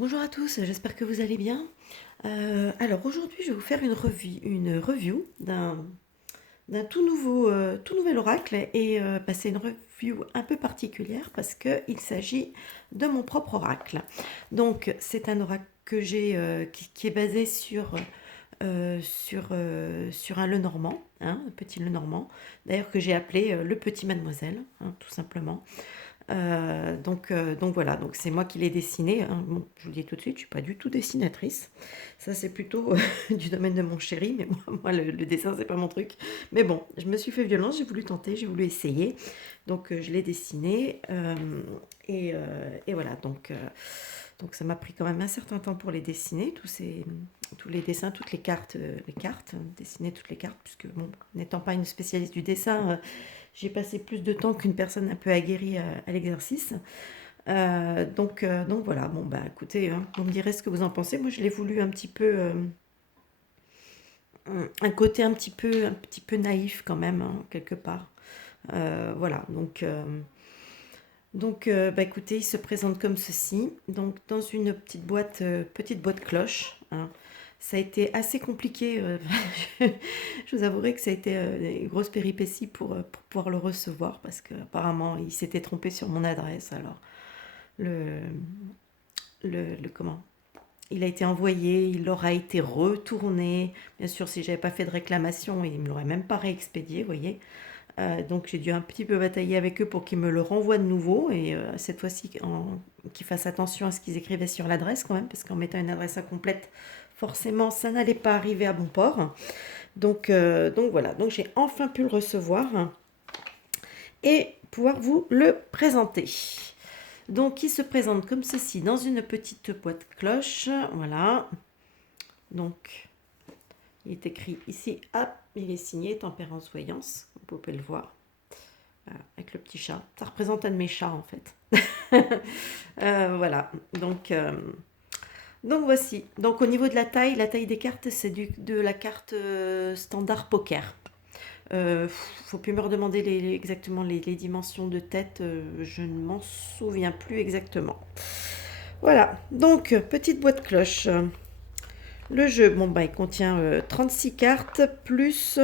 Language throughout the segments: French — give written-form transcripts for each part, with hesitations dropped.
Bonjour à tous, j'espère que vous allez bien. Alors aujourd'hui, je vais vous faire une review d'un tout nouvel oracle et c'est une review un peu particulière parce qu'il s'agit de mon propre oracle. Donc c'est un oracle que j'ai qui est basé sur un Lenormand, hein, un petit Lenormand, d'ailleurs que j'ai appelé le petit Mademoiselle, hein, tout simplement. Donc voilà, donc c'est moi qui l'ai dessiné, hein. Bon, je vous le dis tout de suite, je suis pas du tout dessinatrice. Ça, c'est plutôt du domaine de mon chéri, mais moi le dessin, c'est pas mon truc. Mais bon, je me suis fait violence, j'ai voulu tenter, j'ai voulu essayer. Donc je l'ai dessiné. Et voilà, donc ça m'a pris quand même un certain temps pour les dessiner, tous les dessins, toutes les cartes, dessiner toutes les cartes, puisque bon, n'étant pas une spécialiste du dessin, j'ai passé plus de temps qu'une personne un peu aguerrie à l'exercice. Donc voilà, bon bah écoutez, hein, vous me direz ce que vous en pensez. Moi je l'ai voulu un petit peu, un côté un petit peu naïf quand même, hein, quelque part. Voilà, donc bah écoutez, il se présente comme ceci. Donc dans une petite boîte cloche, hein. Ça a été assez compliqué. Je vous avouerai que ça a été une grosse péripétie pour pouvoir le recevoir parce qu'apparemment il s'était trompé sur mon adresse. Alors le, le comment? Il a été envoyé, il aura été retourné. Bien sûr, si j'avais pas fait de réclamation, il me l'aurait même pas réexpédié, vous voyez. Donc j'ai dû un petit peu batailler avec eux pour qu'ils me le renvoient de nouveau et cette fois-ci qu'ils fassent attention à ce qu'ils écrivaient sur l'adresse quand même, parce qu'en mettant une adresse incomplète, forcément ça n'allait pas arriver à bon port. Donc voilà, donc j'ai enfin pu le recevoir et pouvoir vous le présenter. Donc il se présente comme ceci dans une petite boîte cloche, voilà. Donc il est écrit ici, hop, il est signé Tempérance Voyance, vous pouvez le voir. Avec le petit chat. Ça représente un de mes chats en fait. Voilà. Donc voici. Donc au niveau de la taille des cartes, c'est de la carte standard poker. Faut plus me redemander exactement les dimensions de tête. Je ne m'en souviens plus exactement. Voilà. Donc petite boîte cloche. Le jeu, bon bah il contient 36 cartes plus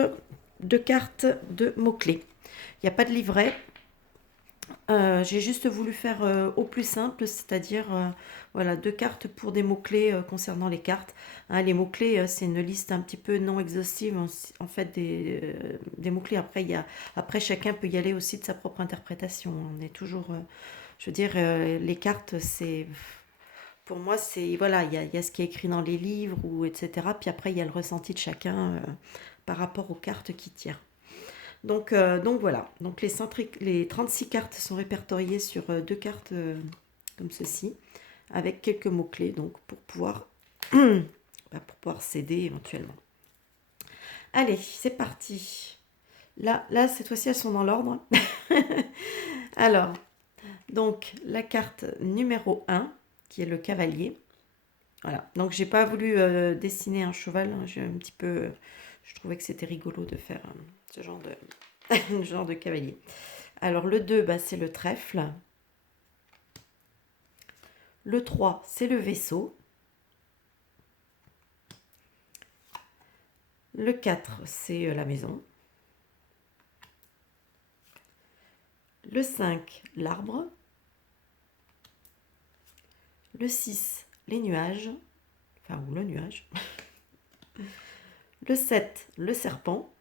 2 cartes de mots-clés. Il n'y a pas de livret. J'ai juste voulu faire au plus simple, c'est-à-dire voilà, deux cartes pour des mots-clés concernant les cartes. Hein, les mots-clés, c'est une liste un petit peu non exhaustive en fait des mots-clés. Après, chacun peut y aller aussi de sa propre interprétation. On est toujours, je veux dire, les cartes, c'est pour moi, c'est voilà, il y a ce qui est écrit dans les livres ou etc. Puis après, il y a le ressenti de chacun par rapport aux cartes qui tirent. Donc voilà, donc les 36 cartes sont répertoriées sur deux cartes comme ceci, avec quelques mots-clés donc pour pouvoir s'aider éventuellement. Allez, c'est parti. Là, cette fois-ci, elles sont dans l'ordre. Alors, donc la carte numéro 1, qui est le cavalier. Voilà, donc j'ai pas voulu dessiner un cheval, hein. Je trouvais que c'était rigolo de faire ce genre genre de cavalier. Alors le 2, bah, c'est le trèfle. Le 3, c'est le vaisseau. Le 4, c'est la maison. Le 5, l'arbre. Le 6, les nuages. Enfin, ou le nuage. Le 7, le serpent.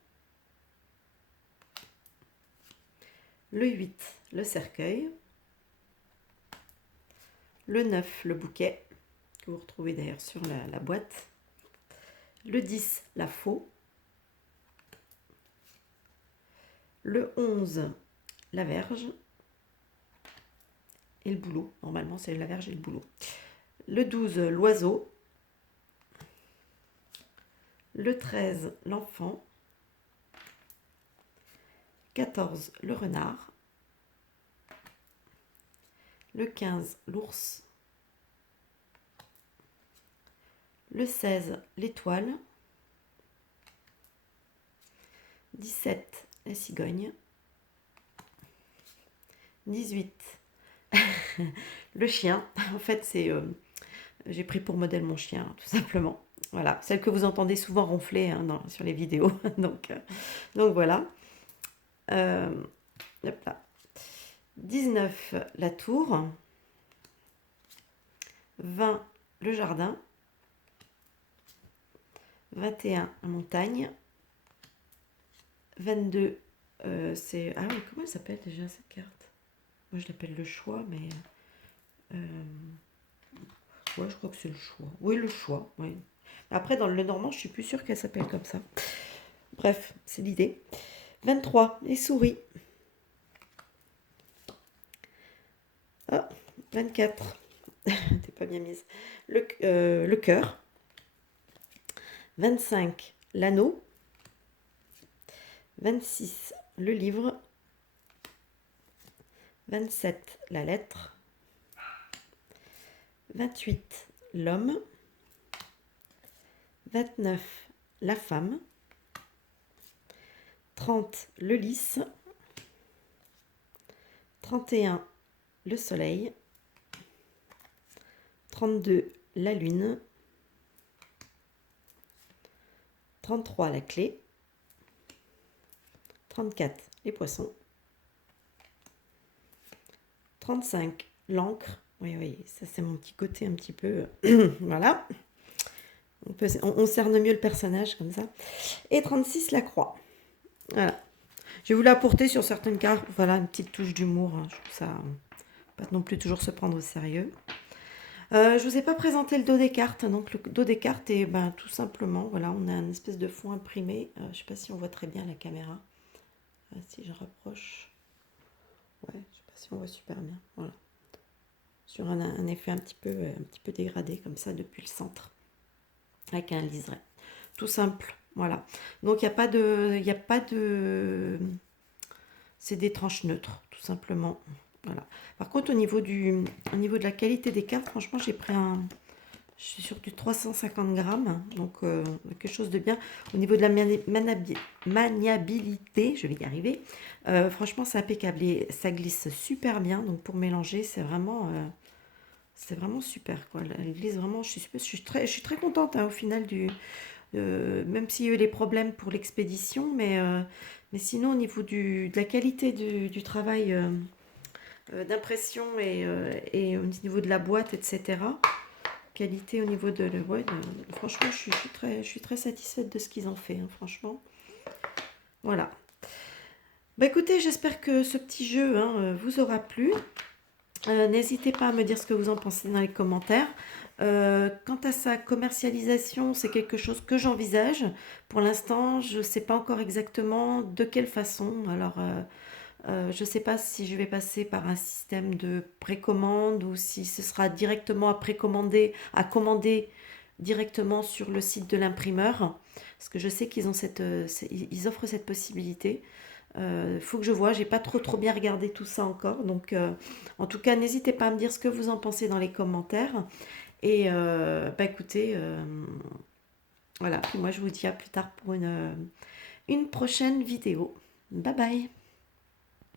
Le 8, le cercueil. Le 9, le bouquet, que vous retrouvez d'ailleurs sur la boîte. Le 10, la faux. Le 11, la verge. Et le boulot. Normalement, c'est la verge et le boulot. Le 12, l'oiseau. Le 13, l'enfant. 14, le renard. Le 15, l'ours. Le 16, l'étoile. 17, la cigogne. 18, le chien. En fait, J'ai pris pour modèle mon chien, tout simplement. Voilà, celle que vous entendez souvent ronfler hein, sur les vidéos. Donc voilà. Euh, hop là. 19, la tour. 20, le jardin. 21, la montagne. 22, c'est... Ah oui, comment elle s'appelle déjà cette carte? Moi je l'appelle le choix, mais... ouais, je crois que c'est le choix. Oui, le choix, oui. Après, dans le normand, je suis plus sûre qu'elle s'appelle comme ça. Bref, c'est l'idée. 23, les souris. Ah, 24. T'es pas bien mise. Le cœur. 25, l'anneau. 26, le livre. 27, la lettre. 28, l'homme. 29, la femme. 30, le lys. 31, le soleil. 32, la lune. 33, la clé. 34, les poissons. 35, l'encre. Oui, oui, ça c'est mon petit côté un petit peu... voilà. On cerne mieux le personnage comme ça. Et 36, la croix. Voilà. Je vais vous l'apporter sur certaines cartes. Voilà, une petite touche d'humour. Hein. Je trouve ça... pas non plus toujours se prendre au sérieux. Je vous ai pas présenté le dos des cartes. Donc le dos des cartes est tout simplement, voilà, on a une espèce de fond imprimé. Je sais pas si on voit très bien à la caméra. Si je rapproche. Ouais, je sais pas si on voit super bien. Voilà. Sur un effet un petit peu dégradé comme ça depuis le centre. Avec un liseré. Tout simple. Voilà. Donc il n'y a pas de... C'est des tranches neutres, tout simplement. Voilà. Par contre, au niveau de la qualité des cartes, franchement, je suis sur du 350 grammes, donc quelque chose de bien. Au niveau de la maniabilité, je vais y arriver, franchement, c'est impeccable. Et ça glisse super bien, donc pour mélanger, c'est vraiment super, quoi. Elle glisse vraiment, je suis très contente, hein, au final, même s'il y a eu les problèmes pour l'expédition, mais sinon, au niveau de la qualité du travail d'impression et au niveau de la boîte, etc., qualité au niveau franchement, je suis très satisfaite de ce qu'ils ont fait, hein, franchement. Voilà. Écoutez, j'espère que ce petit jeu hein, vous aura plu. N'hésitez pas à me dire ce que vous en pensez dans les commentaires. Quant à sa commercialisation, c'est quelque chose que j'envisage. Pour l'instant, je ne sais pas encore exactement de quelle façon. Alors, je ne sais pas si je vais passer par un système de précommande ou si ce sera directement à commander directement sur le site de l'imprimeur. Parce que je sais qu'ils ont ils offrent cette possibilité. Faut que je vois, j'ai pas trop bien regardé tout ça encore. Donc, en tout cas, n'hésitez pas à me dire ce que vous en pensez dans les commentaires. Et écoutez, voilà. Puis moi, je vous dis à plus tard pour une prochaine vidéo. Bye bye.